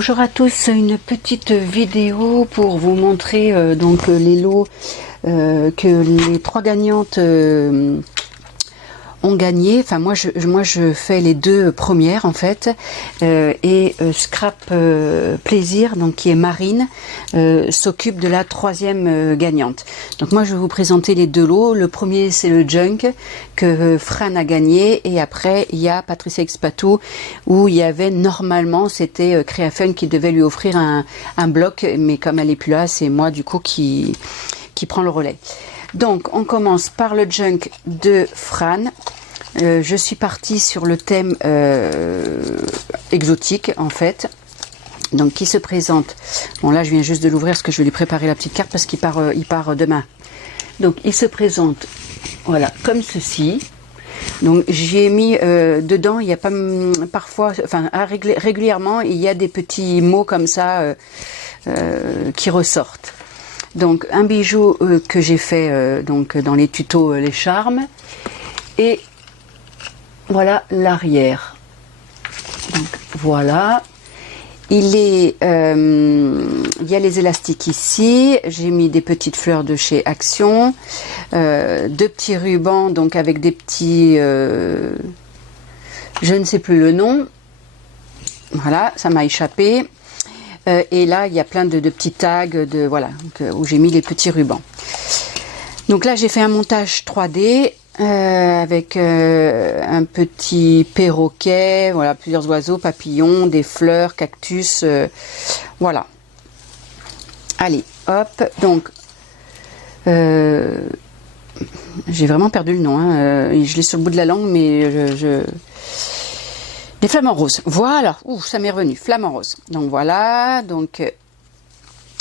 Bonjour à tous, une petite vidéo pour vous montrer donc les lots que les 3 gagnantes ont gagné. Enfin moi je fais les 2 premières en fait et Scrap Plaisir, donc qui est Marine, s'occupe de la 3e gagnante. Donc moi je vais vous présenter les 2 lots. Le premier c'est le Junk que Fran a gagné, et après il y a Patricia Expato où il y avait normalement, c'était Créafun qui devait lui offrir un bloc, mais comme elle est plus là, c'est moi du coup qui prend le relais. Donc on commence par le Junk de Fran. Je suis partie sur le thème exotique en fait, donc qui se présente. Bon là je viens juste de l'ouvrir parce que je vais lui préparer la petite carte parce qu'il part demain. Donc il se présente voilà comme ceci. Donc j'y ai mis dedans, il y a pas parfois, enfin régulièrement il y a des petits mots comme ça qui ressortent. Donc un bijou que j'ai fait donc dans les tutos les charmes, et voilà l'arrière. Donc voilà, il y a les élastiques ici. J'ai mis des petites fleurs de chez Action, 2 petits rubans donc avec des petits je ne sais plus le nom. Voilà, ça m'a échappé. Et là il y a plein de petits tags voilà, où j'ai mis les petits rubans. Donc là j'ai fait un montage 3D avec un petit perroquet, voilà, plusieurs oiseaux, papillons, des fleurs, cactus, voilà. Allez, hop, donc j'ai vraiment perdu le nom, hein, je l'ai sur le bout de la langue, mais les flamants roses, voilà, ouh, ça m'est revenu, flamants roses. Donc voilà, donc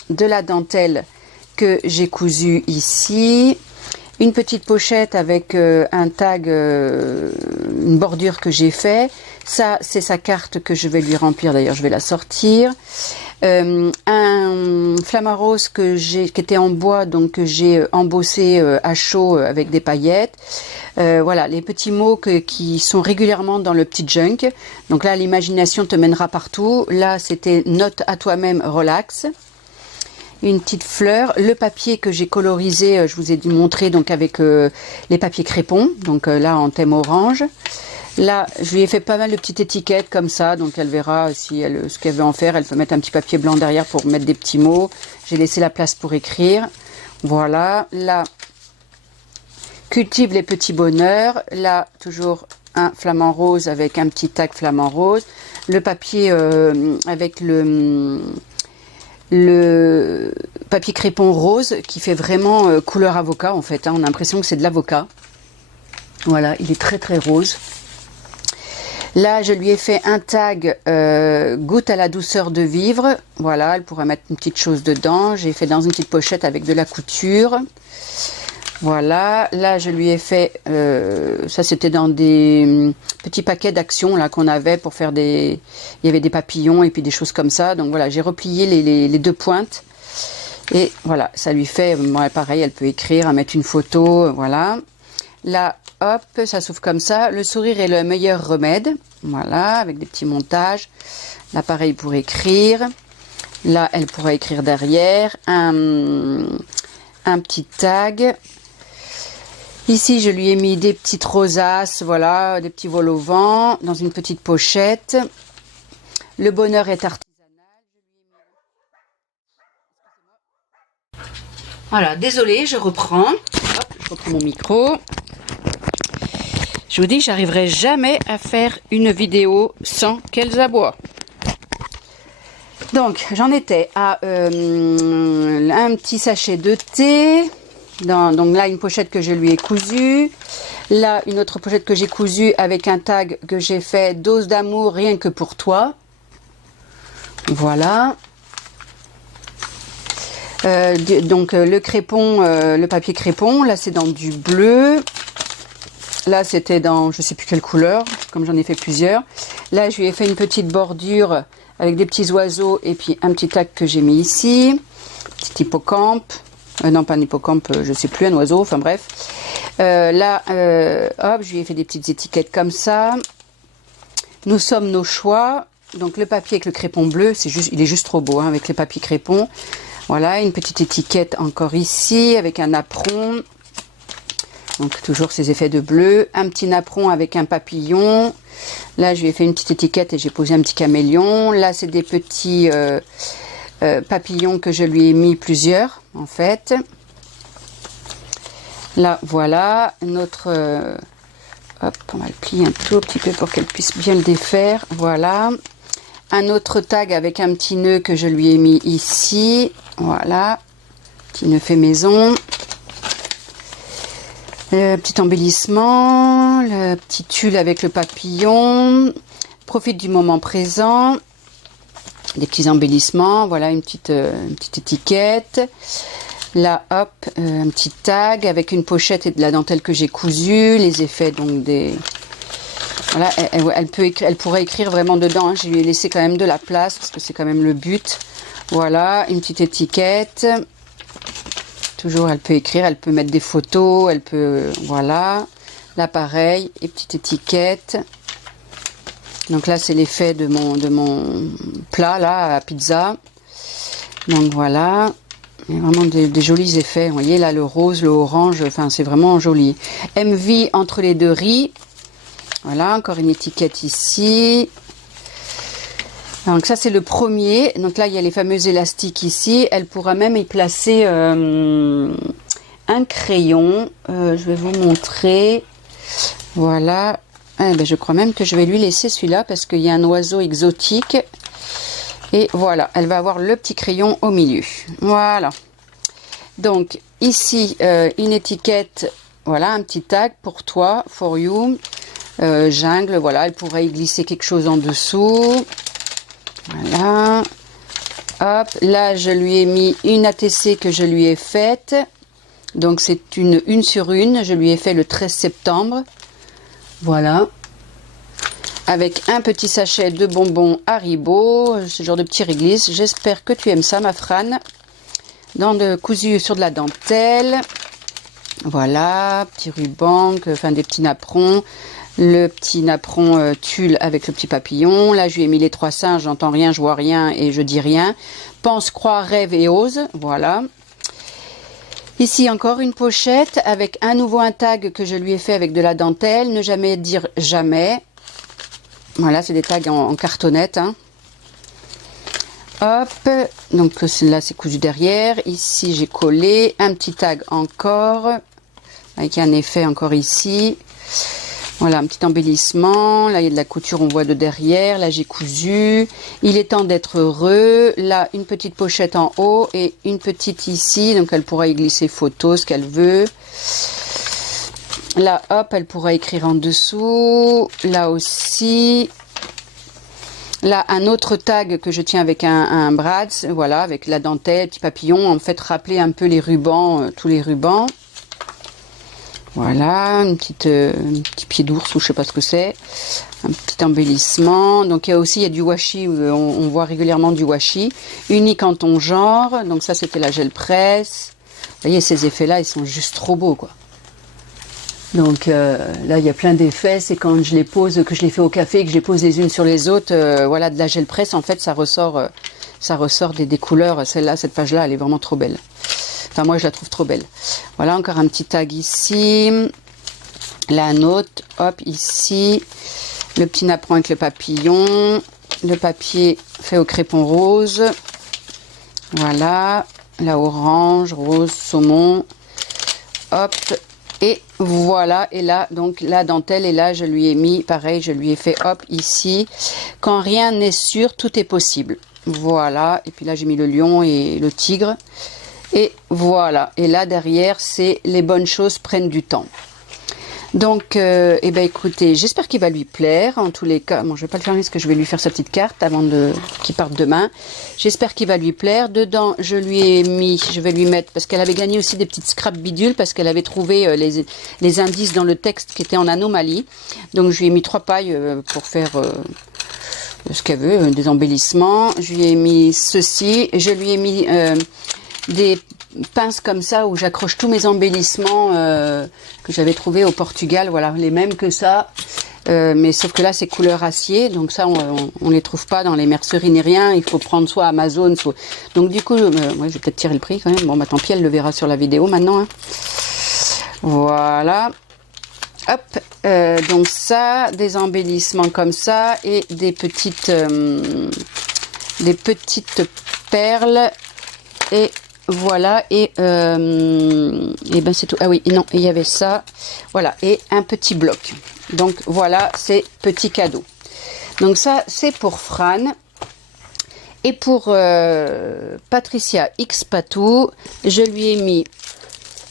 de la dentelle que j'ai cousu ici, une petite pochette avec un tag, une bordure que j'ai fait. Ça c'est sa carte que je vais lui remplir, d'ailleurs je vais la sortir. Un flamant rose qui était en bois, donc que j'ai embossé à chaud avec des paillettes. Voilà les petits mots qui sont régulièrement dans le petit Junk. Donc là l'imagination te mènera partout. Là c'était note à toi-même, relax. Une petite fleur, le papier que j'ai colorisé, je vous ai dû montrer, donc avec les papiers crépons, donc là en thème orange. Là je lui ai fait pas mal de petites étiquettes comme ça, donc elle verra si ce qu'elle veut en faire. Elle peut mettre un petit papier blanc derrière pour mettre des petits mots. J'ai laissé la place pour écrire. Voilà, là cultive les petits bonheurs. Là toujours un flamant rose avec un petit tag flamant rose. Le papier avec le papier crépon rose qui fait vraiment couleur avocat en fait, hein. On a l'impression que c'est de l'avocat. Voilà, il est très très rose. Là je lui ai fait un tag goûte à la douceur de vivre. Voilà, elle pourra mettre une petite chose dedans. J'ai fait dans une petite pochette avec de la couture. Voilà, là je lui ai fait, ça c'était dans des petits paquets d'Action là qu'on avait pour faire il y avait des papillons et puis des choses comme ça. Donc voilà, j'ai replié les 2 pointes. Et voilà, ça lui fait, ouais, pareil, elle peut écrire, mettre une photo, voilà. Là, hop, ça s'ouvre comme ça. Le sourire est le meilleur remède. Voilà, avec des petits montages. Là, pareil, pour écrire. Là, elle pourra écrire derrière. Un petit tag. Ici, je lui ai mis des petites rosaces, voilà, des petits vols au vent, dans une petite pochette. Le bonheur est artisanal. Voilà, désolée, je reprends. Hop, je reprends mon micro. Je vous dis, j'arriverai jamais à faire une vidéo sans qu'elles aboient. Donc, j'en étais à un petit sachet de thé. Donc là, une pochette que je lui ai cousue. Là, une autre pochette que j'ai cousue avec un tag que j'ai fait, dose d'amour rien que pour toi. Voilà. Donc le crépon, le papier crépon, là c'est dans du bleu. Là c'était dans je sais plus quelle couleur, comme j'en ai fait plusieurs. Là je lui ai fait une petite bordure avec des petits oiseaux et puis un petit tag que j'ai mis ici. Petit hippocampe. Non pas un hippocampe, je sais plus, un oiseau, enfin bref. Là, hop, je lui ai fait des petites étiquettes comme ça. Nous sommes nos choix. donc le papier avec le crépon bleu, il est juste trop beau, hein, avec le papier crépon. Voilà, une petite étiquette encore ici, avec un napperon. Donc toujours ces effets de bleu. Un petit napperon avec un papillon. Là, je lui ai fait une petite étiquette et j'ai posé un petit caméléon. Là, c'est des petits papillons que je lui ai mis plusieurs, en fait. Là, voilà. Notre... hop, on va le plier un tout petit peu pour qu'elle puisse bien le défaire. Voilà. Un autre tag avec un petit nœud que je lui ai mis ici. Voilà. Petit nœud fait maison. Le petit embellissement, le petit tulle avec le papillon. Profite du moment présent. Des petits embellissements. Voilà une petite étiquette. Là, hop, un petit tag avec une pochette et de la dentelle que j'ai cousue. Les effets donc des... Voilà, elle pourrait écrire vraiment dedans. Hein. Je lui ai laissé quand même de la place parce que c'est quand même le but. Voilà, une petite étiquette. Toujours, elle peut écrire, elle peut mettre des photos, elle peut... Voilà. Là, pareil, et petite étiquette. Donc là, c'est l'effet de mon plat, là, à pizza. Donc voilà. Il y a vraiment des jolis effets. Vous voyez, là, le rose, le orange, enfin, c'est vraiment joli. MV entre les deux riz. Voilà, encore une étiquette ici. Donc ça, c'est le premier. Donc là, il y a les fameux élastiques ici. Elle pourra même y placer un crayon. Je vais vous montrer. Voilà. Eh ben, je crois même que je vais lui laisser celui-là parce qu'il y a un oiseau exotique. Et voilà, elle va avoir le petit crayon au milieu. Voilà. Donc ici, une étiquette. Voilà, un petit tag pour toi, for you. Jungle, voilà, elle pourrait y glisser quelque chose en dessous. Voilà. Hop, là je lui ai mis une ATC que je lui ai faite. Donc c'est une sur une. Je lui ai fait le 13 septembre. Voilà. Avec un petit sachet de bonbons Haribo. Ce genre de petit réglisse. J'espère que tu aimes ça, ma Fran. Cousu sur de la dentelle. Voilà. Petit ruban, enfin des petits napperons. Le petit napperon tulle avec le petit papillon. Là, je lui ai mis les trois singes. J'entends rien, je vois rien et je dis rien. Pense, crois, rêve et ose. Voilà. Ici, encore une pochette avec un nouveau tag que je lui ai fait avec de la dentelle. Ne jamais dire jamais. Voilà, c'est des tags en cartonnette. Hein. Hop. Donc là, c'est cousu derrière. Ici, j'ai collé. Un petit tag encore. Avec un effet encore ici. Voilà, un petit embellissement. Là, il y a de la couture, on voit de derrière. Là, j'ai cousu. Il est temps d'être heureux. Là, une petite pochette en haut et une petite ici. Donc, elle pourra y glisser photo, ce qu'elle veut. Là, hop, elle pourra écrire en dessous. Là aussi. Là, un autre tag que je tiens avec un brads. Voilà, avec la dentelle, petit papillon. En fait, rappeler un peu les rubans, tous les rubans. Voilà, un petit pied d'ours ou je sais pas ce que c'est. Un petit embellissement. Donc il y a du washi, on voit régulièrement du washi. Unique en ton genre. Donc ça c'était la gel presse. Vous voyez ces effets-là, ils sont juste trop beaux quoi. Donc là il y a plein d'effets. C'est quand je les pose, que je les fais au café, que je les pose les unes sur les autres. Voilà, de la gel presse en fait ça ressort des couleurs. Celle-là, cette page-là, elle est vraiment trop belle. Enfin, moi, je la trouve trop belle. Voilà, encore un petit tag ici. Là, un autre. Hop, ici. Le petit napperon avec le papillon. Le papier fait au crépon rose. Voilà. La orange, rose, saumon. Hop. Et voilà. Et là, donc, la dentelle. Et là, je lui ai mis, pareil, je lui ai fait, hop, ici. Quand rien n'est sûr, tout est possible. Voilà. Et puis là, j'ai mis le lion et le tigre. Et voilà, et là derrière, c'est les bonnes choses prennent du temps. Donc, eh ben écoutez, j'espère qu'il va lui plaire. En tous les cas, bon, je vais pas le fermer parce que je vais lui faire sa petite carte avant qu'il parte demain. J'espère qu'il va lui plaire. Dedans, je vais lui mettre, parce qu'elle avait gagné aussi des petites scraps bidules, parce qu'elle avait trouvé les indices dans le texte qui étaient en anomalie. Donc, je lui ai mis 3 pailles pour faire ce qu'elle veut, des embellissements. Je lui ai mis ceci. Je lui ai mis des pinces comme ça où j'accroche tous mes embellissements que j'avais trouvé au Portugal, voilà, les mêmes que ça. mais sauf que là c'est couleur acier, donc ça on les trouve pas dans les merceries ni rien, il faut prendre soit Amazon, soit... Donc du coup, ouais, je vais peut-être tirer le prix quand même, bon bah tant pis, elle le verra sur la vidéo maintenant, hein. Voilà. Hop, donc ça, des embellissements comme ça, et des petites perles, et voilà, et ben c'est tout. Ah oui, non, il y avait ça, voilà, et un petit bloc. Donc voilà, c'est petit cadeau. Donc ça, c'est pour Fran. Et pour Patricia X Patou, je lui ai mis,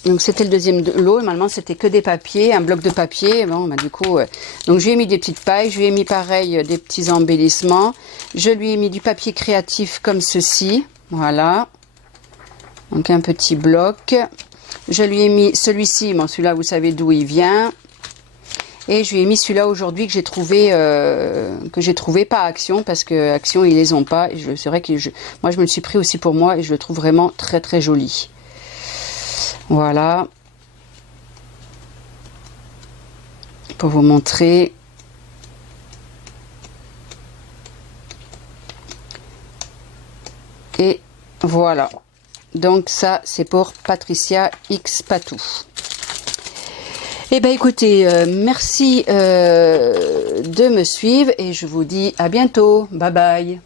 donc c'était le deuxième lot, normalement c'était que des papiers, un bloc de papier, bon bah du coup, donc je lui ai mis des petites pailles, je lui ai mis pareil des petits embellissements, je lui ai mis du papier créatif comme ceci, voilà, donc un petit bloc, je lui ai mis celui-ci, bon celui-là vous savez d'où il vient, et je lui ai mis celui-là aujourd'hui que j'ai trouvé pas à Action, parce que Action ils les ont pas, et c'est vrai que moi je me le suis pris aussi pour moi, et je le trouve vraiment très très joli. Voilà, pour vous montrer. Et voilà, donc ça c'est pour Patricia X Patou. Eh bien écoutez, merci de me suivre, et je vous dis à bientôt, bye bye.